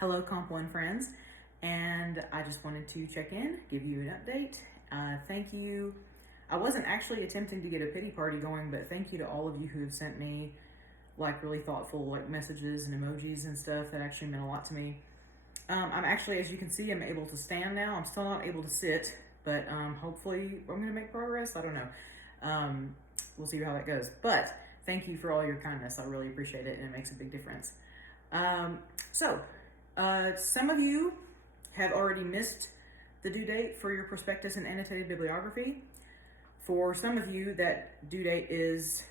Hello, Comp One friends, and I just wanted to check in, give you an update. Thank you. I wasn't actually attempting to get a pity party going, but thank you to all of you who have sent me like really thoughtful like messages and emojis and stuff. That actually meant a lot to me. I'm actually, as you can see, I'm able to stand now. I'm still not able to sit, but hopefully I'm gonna make progress. I don't know. We'll see how that goes. But thank you for all your kindness. I really appreciate it, and it makes a big difference. Some of you have already missed the due date for your prospectus and annotated bibliography. For some of you, that due date is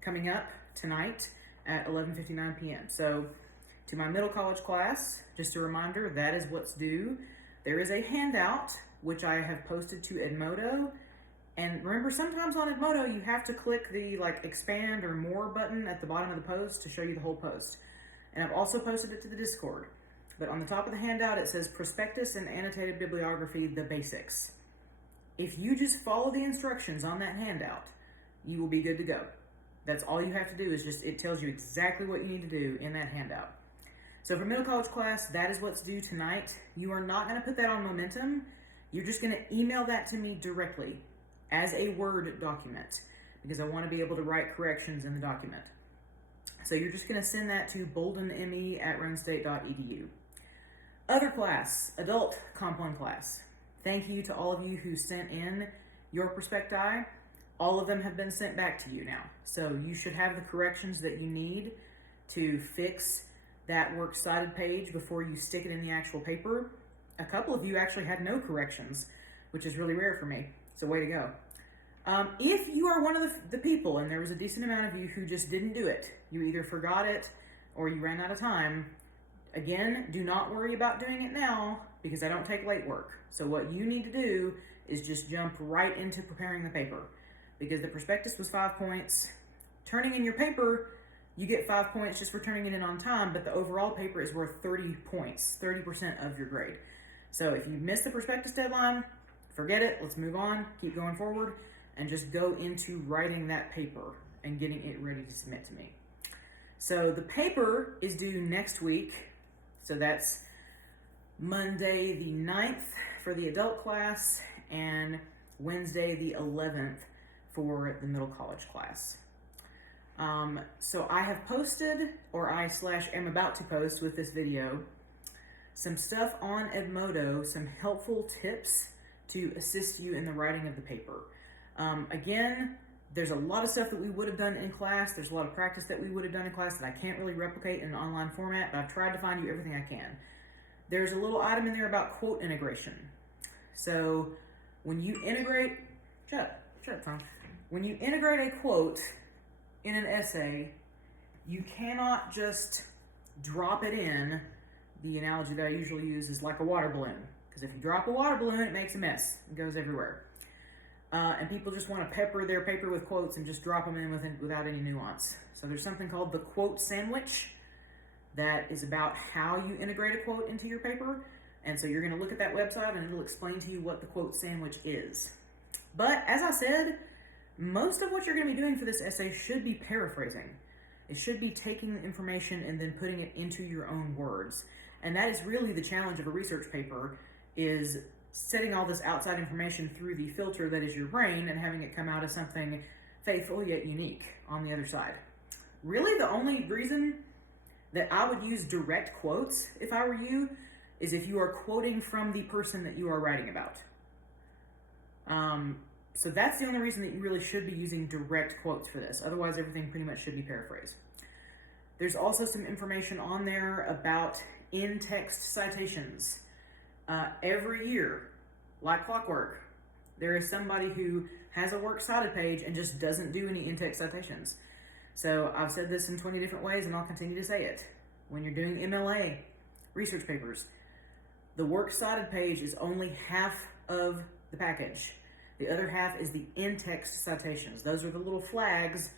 coming up tonight at 11:59 p.m. So to my middle college class, just a reminder, that is what's due. There is a handout, which I have posted to Edmodo. And remember, sometimes on Edmodo, you have to click the like expand or more button at the bottom of the post to show you the whole post. And I've also posted it to the Discord. But on the top of the handout, it says Prospectus and Annotated Bibliography, the basics. If you just follow the instructions on that handout, you will be good to go. That's all you have to do, is it tells you exactly what you need to do in that handout. So for middle college class, that is what's due tonight. You are not going to put that on Momentum. You're just going to email that to me directly as a Word document, because I want to be able to write corrections in the document. So you're just going to send that to boldenme@roanstate.edu. Other class, adult Comp 1 class. Thank you to all of you who sent in your prospecti. All of them have been sent back to you now. So you should have the corrections that you need to fix that works cited page before you stick it in the actual paper. A couple of you actually had no corrections, which is really rare for me. So way to go. If you are one of the people, and there was a decent amount of you who just didn't do it, you either forgot it or you ran out of time, again, do not worry about doing it now, because I don't take late work. So what you need to do is just jump right into preparing the paper, because the prospectus was 5 points. Turning in your paper, you get 5 points just for turning it in on time, but the overall paper is worth 30 points, 30% of your grade. So if you miss the prospectus deadline, forget it, let's move on, keep going forward, and just go into writing that paper and getting it ready to submit to me. So the paper is due next week. So that's Monday the 9th for the adult class and Wednesday the 11th for the middle college class. So I have posted, or am about to post with this video, some stuff on Edmodo, some helpful tips to assist you in the writing of the paper. Again, there's a lot of stuff that we would have done in class. There's a lot of practice that we would have done in class that I can't really replicate in an online format, but I've tried to find you everything I can. There's a little item in there about quote integration. So when you integrate, shut up, Tom. When you integrate a quote in an essay, you cannot just drop it in. The analogy that I usually use is like a water balloon, because if you drop a water balloon, it makes a mess. It goes everywhere. And people just want to pepper their paper with quotes and just drop them in without any nuance. So there's something called the quote sandwich that is about how you integrate a quote into your paper. And so you're going to look at that website and it'll explain to you what the quote sandwich is. But as I said, most of what you're going to be doing for this essay should be paraphrasing. It should be taking information and then putting it into your own words. And that is really the challenge of a research paper, is setting all this outside information through the filter that is your brain and having it come out as something faithful yet unique on the other side. Really, the only reason that I would use direct quotes if I were you is if you are quoting from the person that you are writing about. So that's the only reason that you really should be using direct quotes for this. Otherwise, everything pretty much should be paraphrased. There's also some information on there about in-text citations. Every year, like clockwork, there is somebody who has a works cited page and just doesn't do any in-text citations. So I've said this in 20 different ways, and I'll continue to say it. When you're doing MLA research papers, the works cited page is only half of the package. The other half is the in-text citations. Those are the little flags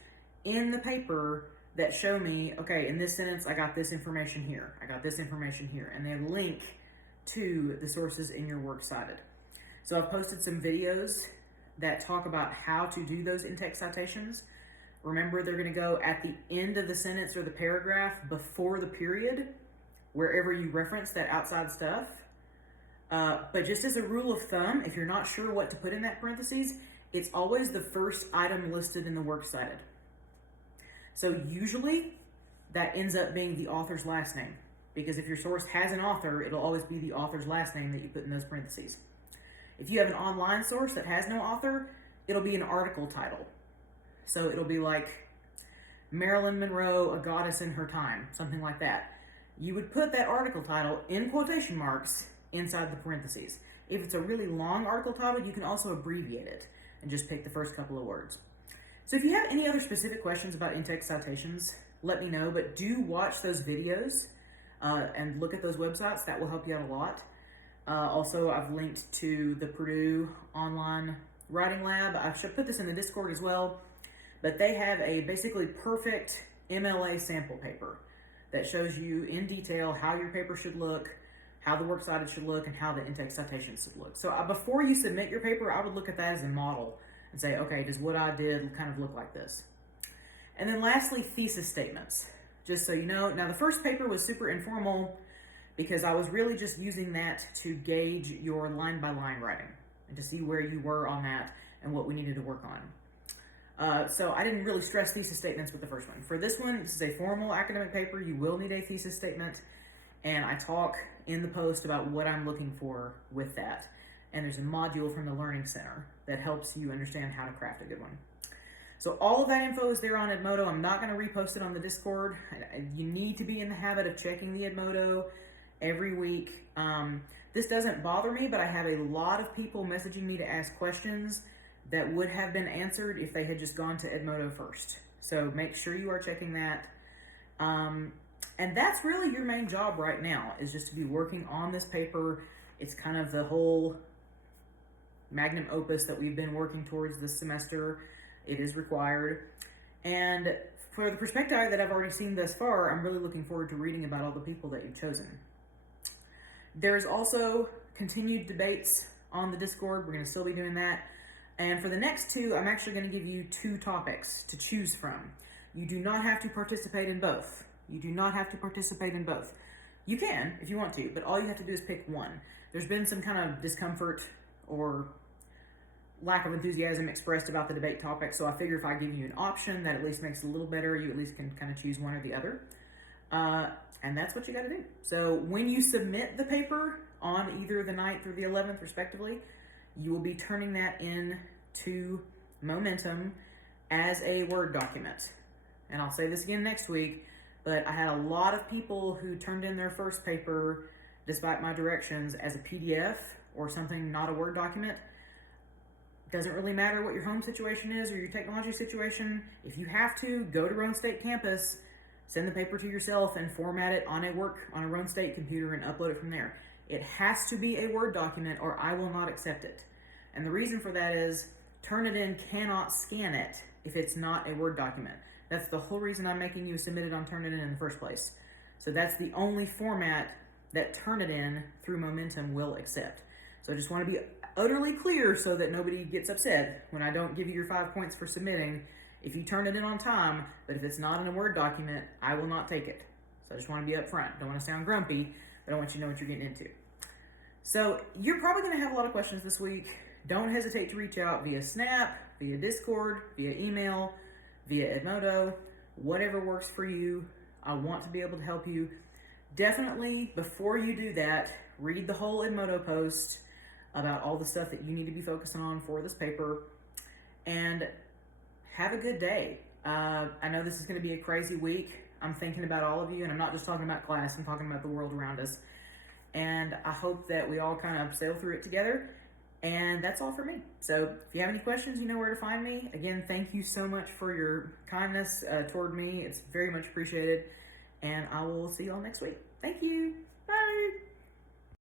in the paper that show me, okay, in this sentence, I got this information here. I got this information here. And they link to the sources in your works cited. So I've posted some videos that talk about how to do those in-text citations. Remember, they're going to go at the end of the sentence or the paragraph before the period. wherever you reference that outside stuff. But just as a rule of thumb, if you're not sure what to put in that parentheses, it's always the first item listed in the works cited. So usually that ends up being the author's last name, because if your source has an author, it'll always be the author's last name that you put in those parentheses. If you have an online source that has no author, it'll be an article title. So it'll be like Marilyn Monroe, a goddess in her time, something like that. You would put that article title in quotation marks inside the parentheses. If it's a really long article title, you can also abbreviate it and just pick the first couple of words. So if you have any other specific questions about in-text citations, let me know, but do watch those videos and look at those websites. That will help you out a lot. Also, I've linked to the Purdue Online Writing Lab. I should put this in the Discord as well, but they have a basically perfect MLA sample paper that shows you in detail how your paper should look, how the works cited should look, and how the in-text citations should look. So before you submit your paper, I would look at that as a model and say, okay, does what I did kind of look like this? And then lastly, thesis statements. Just so you know, now the first paper was super informal because I was really just using that to gauge your line-by-line writing and to see where you were on that and what we needed to work on. So I didn't really stress thesis statements with the first one. For this one, this is a formal academic paper. You will need a thesis statement, and I talk in the post about what I'm looking for with that. And there's a module from the Learning Center that helps you understand how to craft a good one. So all of that info is there on Edmodo. I'm not going to repost it on the Discord. You need to be in the habit of checking the Edmodo every week. This doesn't bother me, but I have a lot of people messaging me to ask questions that would have been answered if they had just gone to Edmodo first. So make sure you are checking that. And that's really your main job right now, is just to be working on this paper. It's kind of the whole magnum opus that we've been working towards this semester. It is required. And for the perspective that I've already seen thus far, I'm really looking forward to reading about all the people that you've chosen. There's also continued debates on the Discord. We're going to still be doing that. And for the next two, I'm actually going to give you 2 topics to choose from. You do not have to participate in both. You do not have to participate in both. You can if you want to, but all you have to do is pick one. There's been some kind of discomfort or lack of enthusiasm expressed about the debate topic, so I figure if I give you an option that at least makes it a little better, you at least can kind of choose one or the other. And that's what you got to do. So when you submit the paper on either the 9th or the 11th, respectively, you will be turning that in to Momentum as a Word document. And I'll say this again next week, but I had a lot of people who turned in their first paper, despite my directions, as a PDF or something, not a Word document. Doesn't really matter what your home situation is or your technology situation. If you have to, go to Roane State campus, send the paper to yourself and format it on a Roane State computer and upload it from there. It has to be a Word document or I will not accept it. And the reason for that is Turnitin cannot scan it if it's not a Word document. That's the whole reason I'm making you submit it on Turnitin in the first place. So that's the only format that Turnitin through Momentum will accept. So I just want to be utterly clear so that nobody gets upset when I don't give you your 5 points for submitting. If you turn it in on time, but if it's not in a Word document, I will not take it. So I just want to be upfront. Don't want to sound grumpy, but I want you to know what you're getting into. So you're probably going to have a lot of questions this week. Don't hesitate to reach out via Snap, via Discord, via email, via Edmodo, whatever works for you. I want to be able to help you. Definitely, before you do that, read the whole Edmodo post about all the stuff that you need to be focusing on for this paper, and have a good day. I know this is going to be a crazy week. I'm thinking about all of you, and I'm not just talking about class, I'm talking about the world around us. And I hope that we all kind of sail through it together. And that's all for me. So if you have any questions, you know where to find me. Again, thank you so much for your kindness toward me. It's very much appreciated. And I will see you all next week. Thank you.